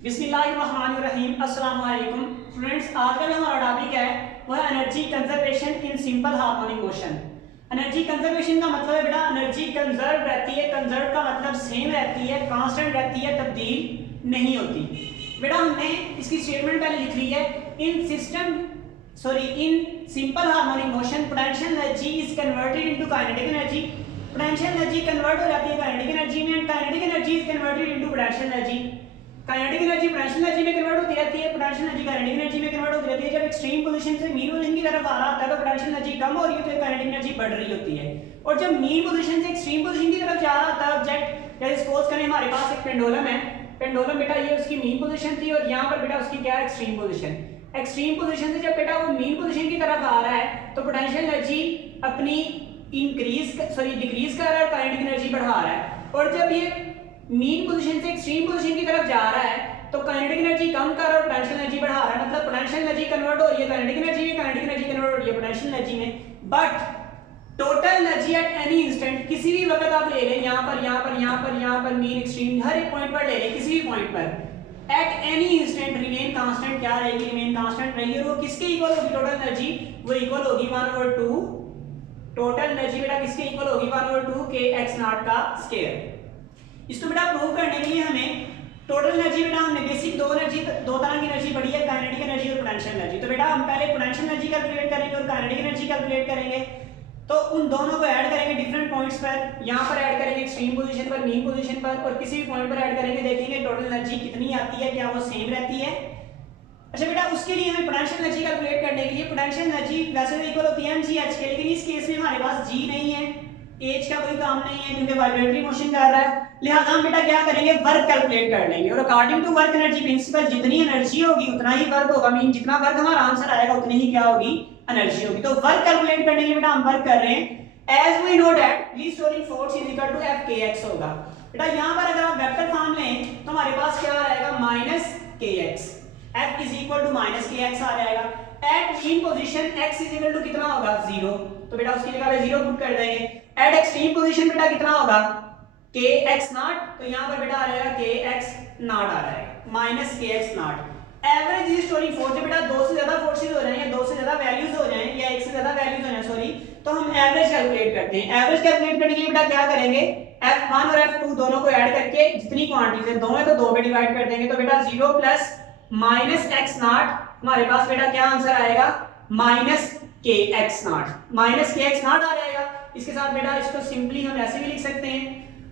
बिस्मिल्लाहिर्रहमानिर्रहीम अस्सलाम वालेकुम फ्रेंड्स। आज का जो हमारा टॉपिक है वो है energy conservation in simple harmonic motion. Energy conservation का मतलब है बेटा एनर्जी कंजर्व रहती है। कंजर्व का मतलब सेम रहती है, कांस्टेंट रहती है, तब्दील नहीं होती। बेटा हमने इसकी स्टेटमेंट पहले लिख ली है। In simple harmonic motion potential energy is converted into kinetic energy. Potential energy convert हो जाती है काइनेटिक एनर्जी में, and kinetic energy is converted into potential energy. Kinetic energy potential energy में कन्वर्ट होती रहती है, पोटेंशियल एनर्जी काइनेटिक एनर्जी में convert होती रहती है। जब एक्सट्रीम पोजीशन से मीन पोजीशन की तरफ आ रहा होता है तो पोटेंशियल एनर्जी कम हो रही होती है, काइनेटिक एनर्जी बढ़ रही होती है। और जब मीन पोजीशन से एक्सट्रीम पोजीशन की तरफ जा रहा होता है ऑब्जेक्ट, जैसे सपोज करें हमारे पास एक पेंडुलम है। पेंडुलम बेटा ये उसकी मीन पोजीशन थी और यहाँ पर बेटा उसकी क्या है, एक्सट्रीम पोजीशन। एक्सट्रीम पोजीशन से जब बेटा वो मीन पोजीशन की तरफ आ रहा है तो पोटेंशियल एनर्जी अपनी डिक्रीज कर रहा है और काइनेटिक एनर्जी बढ़ा रहा है। और जब ये मीन पोजीशन से एक्सट्रीम पोजीशन की तरफ जा रहा है तो काइनेटिक एनर्जी कम कर और पोटेंशियल एनर्जी बढ़ा रहा है। मतलब पोटेंशियल एनर्जी कन्वर्ट हो रही है काइनेटिक एनर्जी में, काइनेटिक एनर्जी कन्वर्ट हो रही है पोटेंशियल एनर्जी में। But total energy eight any instant, किसी भी वक्त आप ले लें, यहाँ पर यहाँ पर यहाँ पर यहाँ पर मीन एक्सट्रीम हर एक पॉइंट पर ले लें, किसी भी पॉइंट पर eight any instant remain constant क्या रहेगी, रिमेन कांस्टेंट रहेगी। और वो किसके इक्वल होगी टोटल एनर्जी, वो इक्वल होगी 1/2 टोटल एनर्जी बेटा किसके इक्वल होगी 1/2 के एक्स नॉट का स्क्वायर। इसको बेटा प्रूव करने के लिए हमें टोटल एनर्जी बेटा हमने बेसिक दो तरह की एनर्जी पढ़ी है, काइनेटिक एनर्जी और पोटेंशियल एनर्जी। तो बेटा हम पहले पोटेंशियल एनर्जी कैलकुलेट करेंगे और काइनेटिक एनर्जी कैलकुलेट करेंगे। तो उन दोनों को ऐड करेंगे डिफरेंट पॉइंट्स पर, यहाँ पर ऐड करेंगे एक्सट्रीम पोजीशन पर, मीन पोजीशन पर, और किसी भी पॉइंट पर ऐड करेंगे, देखेंगे टोटल एनर्जी कितनी आती है, क्या वो सेम रहती है। अच्छा बेटा उसके लिए हमें पोटेंशियल एनर्जी कैलकुलेट करने के लिए पोटेंशियल एनर्जी वैसे तो इक्वल होती है mgh के, लेकिन इस केस में हमारे पास g नहीं है, h का कोई काम नहीं है क्योंकि वाइब्रेटरी मोशन कर रहा है। लिहाजा हम बेटा क्या करेंगे, वर्क कैलकुलेट कर लेंगे। और according to work energy principle जितनी एनर्जी होगी उतना ही वर्क होगा, मीन जितना वर्क हमारा आंसर आएगा उतनी ही क्या होगी, एनर्जी होगी। तो वर्क कैलकुलेट करने के लिए बेटा हम वर्क कर रहे हैं। As we know that restoring force is equal to F(kx) होगा। बेटा यहाँ पर अगर आप वेक्टर फॉर्म लें तो हमारे पास क्या आएगा, -kx। F is equal to -kx आ जाएगा। At mean position x is equal to कितना होगा, 0। तो बेटा उसकी जगह पे 0 पुट कर देंगे। एट एक्सट्रीम पोजीशन बेटा कितना होगा, kx नॉट। तो यहाँ पर बेटा आ जाएगा kx नॉट आ जाएगा, -kx not. Average restoring force जब बेटा दो से ज्यादा फोर्सेज हो जाएं या दो से ज्यादा वैल्यूज हो जाएं या एक से ज्यादा वैल्यूज हो जाएं सॉरी, तो हम एवरेज कैलकुलेट करते हैं। एवरेज कैलकुलेट करने के लिए बेटा क्या करेंगे, F1 और F2 दोनों को ऐड करके जितनी क्वांटिटीज है दो है तो दो में डिवाइड कर देंगे। तो बेटा 0 प्लस -x नॉट हमारे पास बेटा क्या आंसर आएगा, -kx नॉट, -kx नॉट आ जाएगा। इसके साथ बेटा इसको सिंपली हम ऐसे भी लिख सकते हैं।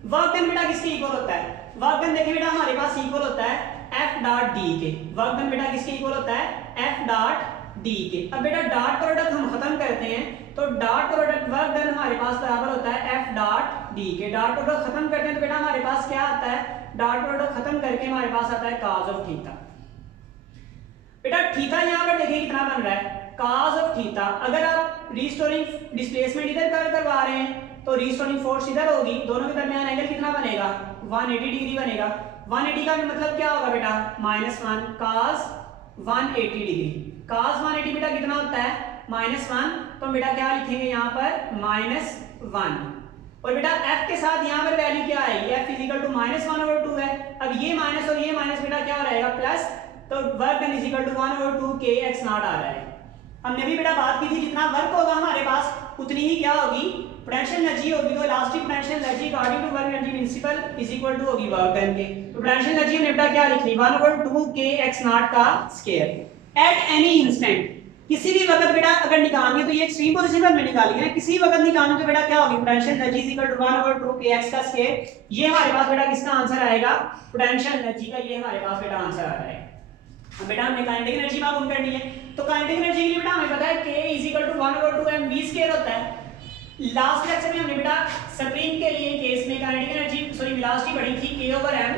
वर्क डन बेटा किसके इक्वल होता है, वर्क डन देखिए बेटा हमारे पास इक्वल होता है F डॉट डी के। वर्क डन बेटा किसके इक्वल होता है, F डॉट डी के। अब बेटा डॉट प्रोडक्ट हम खत्म करते हैं तो डॉट प्रोडक्ट वर्क डन हमारे पास बराबर होता है F डॉट डी के। डॉट प्रोडक्ट खत्म करते हैं तो बेटा हमारे पास क्या आता है, डॉट प्रोडक्ट खत्म करके हमारे पास आता है cos ऑफ थीटा। बेटा थीटा यहाँ पर देखिए कितना बन रहा है, cos ऑफ थीटा। अगर आप रीस्टोरिंग डिस्प्लेसमेंट इधर करवा रहे हैं तो रीस्टोरिंग फोर्स इधर होगी, दोनों के दरमियान एंगल कितना बनेगा, 180 डिग्री बनेगा। 180 का मतलब क्या होगा बेटा, -1 cos 180 डिग्री। cos 180 बेटा कितना होता है, -1। तो बेटा क्या लिखेंगे यहाँ पर, -1। और बेटा f के साथ यहाँ पर वैल्यू क्या आएगी, f इज इक्वल टू -1/2 है। अब ये माइनस और ये माइनस बेटा क्या हो रहेगा, प्लस। तो work done is equal to 1/2 kx naught आ रहा है। हमने भी बेटा बात की थी जितना वर्क होगा हमारे पास उतनी ही क्या होगी, पोटेंशियल एनर्जी होगी। तो elastic potential energy according to work energy principle is equal to होगी वर्क डन के। तो पोटेंशियल एनर्जी हमने बेटा क्या लिख ली, 1/2 kx नॉट का स्क्वायर। एट एनी इंस्टेंट, किसी भी वक्त बेटा अगर निकालनी है तो ये एक्सट्रीम पोजीशन पर निकालेंगे ना, किसी वक्त निकालनी तो बेटा क्या होगी, potential energy is equal to 1/2 kx का स्क्वायर। ये हमारे पास बेटा किसका आंसर आएगा, पोटेंशियल एनर्जी का, ये हमारे पास बेटा आंसर आ रहा है। अब बेटा हमने काइनेटिक एनर्जी मालूम करनी है तो काइनेटिक एनर्जी के लिए बेटा हमें पता है k is equal to 1/2 mv² होता है। लास्ट लेक्चर में हमने बेटा स्प्रिंग के लिए केस में काइनेटिक एनर्जी वेलोसिटी पढ़ी थी k/m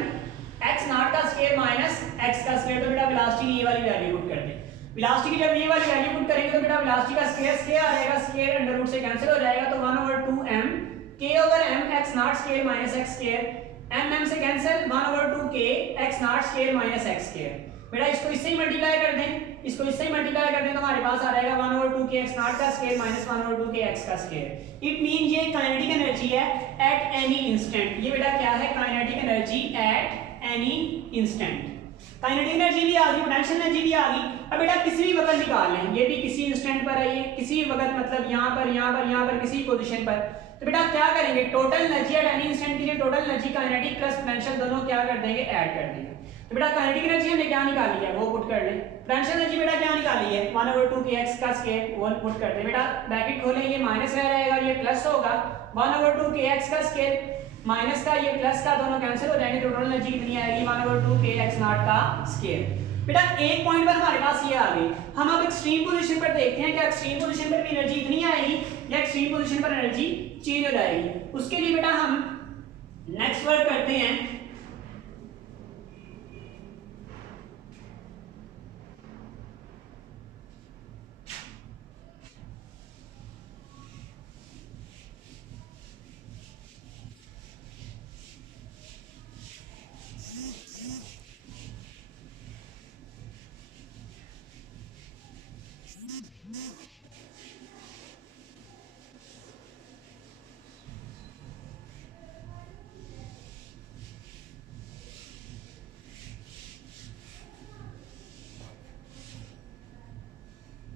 x नॉट का स्क्वायर माइनस x का स्क्वायर। तो बेटा वेलोसिटी ये वाली वैल्यू पुट कर दें। वेलोसिटी की जब ये वाली वैल्यू पुट करेंगे तो बेटा वेलोसिटी का स्क्वायर आ जाएगा, स्क्वायर अंडर रूट से कैंसिल हो जाएगा। तो 1/2 m k/m x not square minus x square, m से cancel 1/2 k x not square minus x square. बेटा इसको इससे ही मल्टीप्लाई कर दें, इसको इससे ही मल्टीप्लाई कर दें तो हमारे पास आ जाएगा 1/2 k x नॉट का स्क्वायर माइनस 1/2 k x का स्क्वायर। इट मीन ये काइनेटिक एनर्जी है एट एनी इंस्टेंट। ये बेटा क्या है, kinetic energy eight any instant. Kinetic energy भी आ गई, पोटेंशियल एनर्जी भी आ गई। अब बेटा किसी भी वक्त निकाल लें, ये भी किसी इंस्टेंट पर है, ये किसी भी वक्त मतलब यहाँ पर यहाँ पर यहाँ पर किसी पोजीशन पर। तो बेटा क्या करेंगे, total energy eight any instant के लिए total energy kinetic plus potential दोनों क्या कर देंगे, ऐड कर देंगे। तो बेटा काइनेटिक एनर्जी हमने क्या निकाली है वो पुट कर लें, पोटेंशियल एनर्जी बेटा क्या निकाली है 1/2 kx का स्क्वायर वो पुट कर दें। बेटा ब्रैकेट खोलें, ये माइनस रह जाएगा और ये प्लस होगा, 1/2 kx का स्क्वायर माइनस का ये प्लस का दोनों कैंसिल हो जाएंगे, तो टोटल एनर्जी कितनी आएगी 1/2 kx नॉट का स्क्वायर। बेटा एक पॉइंट पर हमारे पास ये आ गई, हम अब एक्सट्रीम पोजीशन पर देखते हैं कि एक्सट्रीम पोजीशन पर भी एनर्जी इतनी आएगी या एक्सट्रीम पोजीशन पर एनर्जी चेंज हो जाएगी। उसके लिए बेटा हम नेक्स्ट वर्क करते हैं,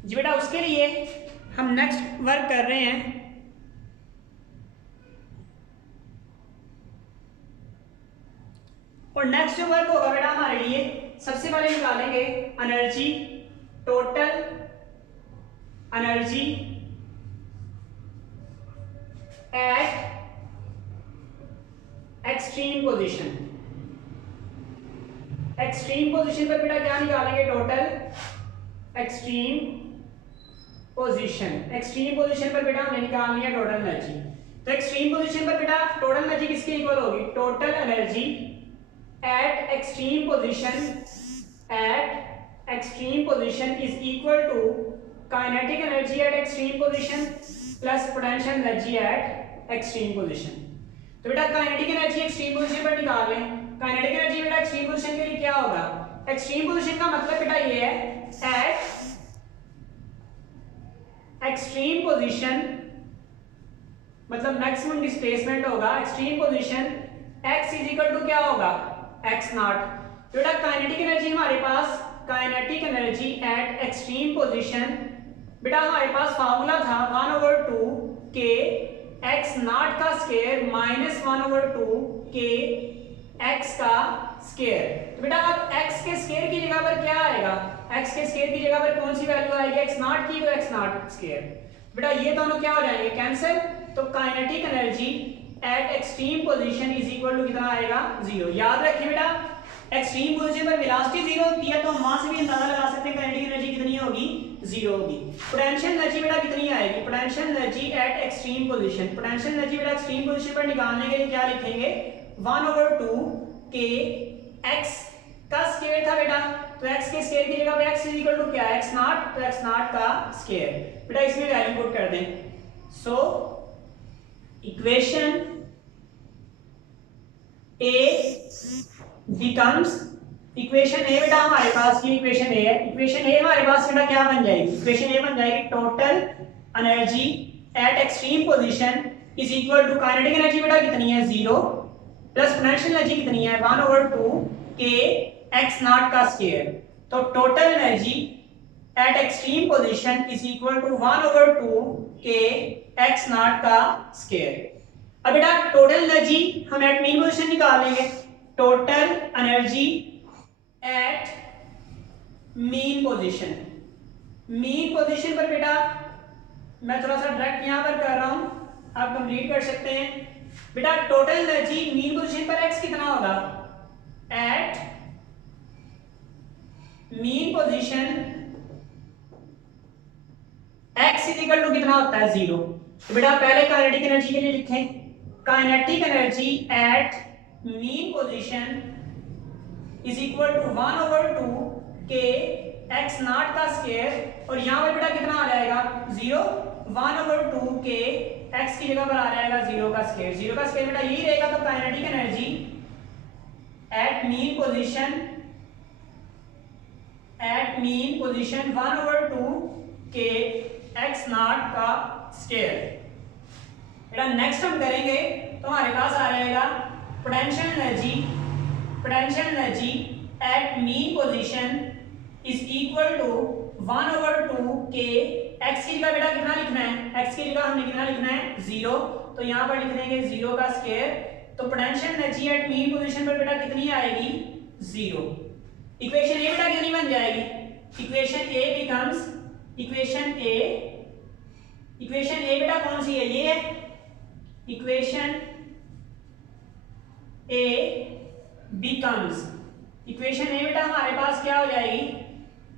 जी बेटा उसके लिए हम नेक्स्ट वर्क कर रहे हैं, और नेक्स्ट जो वर्क होगा बेटा हमारे लिए सबसे पहले निकालेंगे energy, total energy at extreme position. Extreme position पर बेटा क्या निकालेंगे, total extreme position. Extreme position पर बेटा हमने निकाल लिया टोटल एनर्जी। तो एक्सट्रीम पोजीशन पर बेटा टोटल एनर्जी किसके इक्वल होगी, total energy at extreme position, at extreme position is equal to kinetic energy at extreme position plus potential energy at extreme position. तो बेटा काइनेटिक एनर्जी एक्सट्रीम पोजीशन पर निकाल लें, kinetic energy बेटा extreme position के लिए क्या होगा, एक्सट्रीम पोजीशन का मतलब बेटा ये है एट एक्सट्रीम पोजीशन मतलब मैक्सिमम डिस्प्लेसमेंट होगा, extreme position x is equal to क्या होगा x नॉट। तो बेटा काइनेटिक एनर्जी हमारे पास, kinetic energy at extreme position बेटा हमारे पास फार्मूला था 1/2 k x नॉट का स्क्वायर माइनस 1/2 k x का स्क्वायर। तो बेटा अब x के स्क्वायर की जगह पर क्या आएगा, x के स्क्वायर की जगह पर कौन सी वैल्यू आएगी, x नॉट की, तो x नॉट स्क्वायर। बेटा ये दोनों क्या हो जाएंगे, कैंसिल। तो kinetic energy at extreme position is equal to कितना आएगा, 0। याद रखिए बेटा एक्सट्रीम पोजीशन पर वेलोसिटी 0 होती है, तो हम वहां से भी अंदाजा लगा सकते हैं काइनेटिक एनर्जी कितनी होगी, 0 होगी। पोटेंशियल एनर्जी बेटा कितनी आएगी, potential energy at extreme position, potential energy बेटा एक्सट्रीम पोजीशन पर निकालने के लिए क्या लिखेंगे 1/2 k x का स्क्वायर था बेटा, तो x के स्क्वायर की जगह पे x इज इक्वल टू क्या है, x नॉट, तो x नॉट का स्क्वायर। बेटा इसमें वैल्यू पुट कर दें, so equation a becomes, equation a बेटा हमारे पास ये इक्वेशन a है, इक्वेशन a हमारे पास बेटा क्या बन जाएगी, इक्वेशन a बन जाएगी total energy at extreme position is equal to kinetic energy बेटा कितनी है 0 प्लस पोटेंशियल एनर्जी कितनी है 1/2 k x नॉट का स्क्वायर। तो total energy at extreme position is equal to 1/2 k x not का स्क्वायर। अब बेटा टोटल एनर्जी हम एट मीन पोजीशन निकाल लेंगे, total energy at mean position. Mean position पर बेटा मैं थोड़ा सा डायरेक्ट यहां पर कर रहा हूं, आप कंप्लीट कर सकते हैं। बेटा टोटल एनर्जी मीन पोजीशन पर x कितना होगा, at mean position x is equal to कितना होता है 0। तो बेटा पहले काइनेटिक एनर्जी के लिए लिखें, kinetic energy at mean position is equal to 1/2 k x not का स्क्वायर, और यहां पर बेटा कितना आ जाएगा 0, 1/2 k x की जगह पर आ जाएगा 0 का स्क्वायर, 0 का स्क्वायर बेटा यही रहेगा। तो kinetic energy at mean position, at mean position 1/2 k x not का स्क्वायर। बेटा नेक्स्ट हम करेंगे तो हमारे पास आ जाएगा potential energy, potential energy at mean position is equal to 1/2 K x की जगह बेटा कितना लिखना है, x की जगह हमने कितना लिखना है 0, तो यहाँ पर लिख देंगे 0 का स्क्वायर, तो potential energy at mean position पर बेटा कितनी आएगी 0। इक्वेशन ए बेटा कितनी बन जाएगी, इक्वेशन ए बिकम्स इक्वेशन ए बेटा कौन सी है, ये है इक्वेशन ए बिकम्स, इक्वेशन ए बेटा हमारे पास क्या हो जाएगी,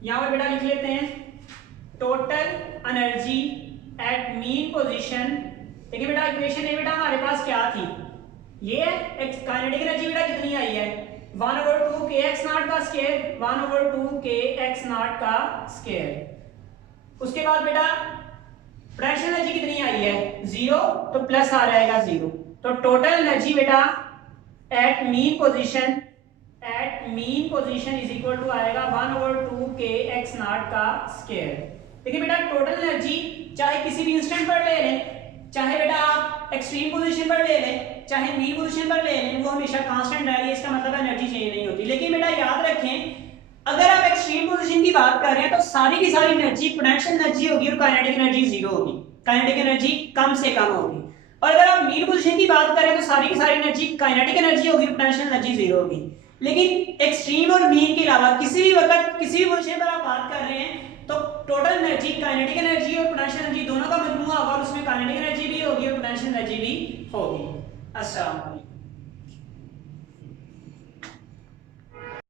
यहां पर बेटा लिख लेते हैं total energy at mean position. देखिए बेटा इक्वेशन ए बेटा हमारे पास क्या थी, ये काइनेटिक एनर्जी बेटा कितनी आई है 1/2 के x नॉट का स्क्वायर, 1/2 के x नॉट का स्क्वायर। उसके बाद बेटा पोटेंशियल एनर्जी कितनी आई है 0, तो प्लस आ जाएगा 0, तो टोटल एनर्जी बेटा at mean position is equal to आएगा 1/2 के x नॉट का स्क्वायर। देखिए बेटा टोटल एनर्जी चाहे किसी भी इंस्टेंट पर ले लें, चाहे बेटा आप एक्सट्रीम पोजीशन पर ले लें, चाहे मीन पोजीशन पर ले लें, वो हमेशा कांस्टेंट रह रही है, इसका मतलब एनर्जी चेंज नहीं होती। लेकिन बेटा याद रखें अगर आप एक्सट्रीम पोजीशन की बात कर रहे हैं तो सारी की सारी एनर्जी पोटेंशियल एनर्जी होगी और काइनेटिक एनर्जी 0 होगी, काइनेटिक एनर्जी कम से कम होगी। और अगर आप मीन पोजीशन की बात करें तो सारी की सारी एनर्जी काइनेटिक एनर्जी होगी, पोटेंशियल एनर्जी 0 होगी। लेकिन एक्सट्रीम और मीन के अलावा किसी भी वक्त किसी भी पोजीशन पर आप बात कर रहे हैं तो टोटल एनर्जी काइनेटिक एनर्जी और पोटेंशियल एनर्जी दोनों का मजमूआ होगा और उसमें काइनेटिक एनर्जी भी होगी और पोटेंशियल एनर्जी भी होगी। अस्सलाम वालेकुम।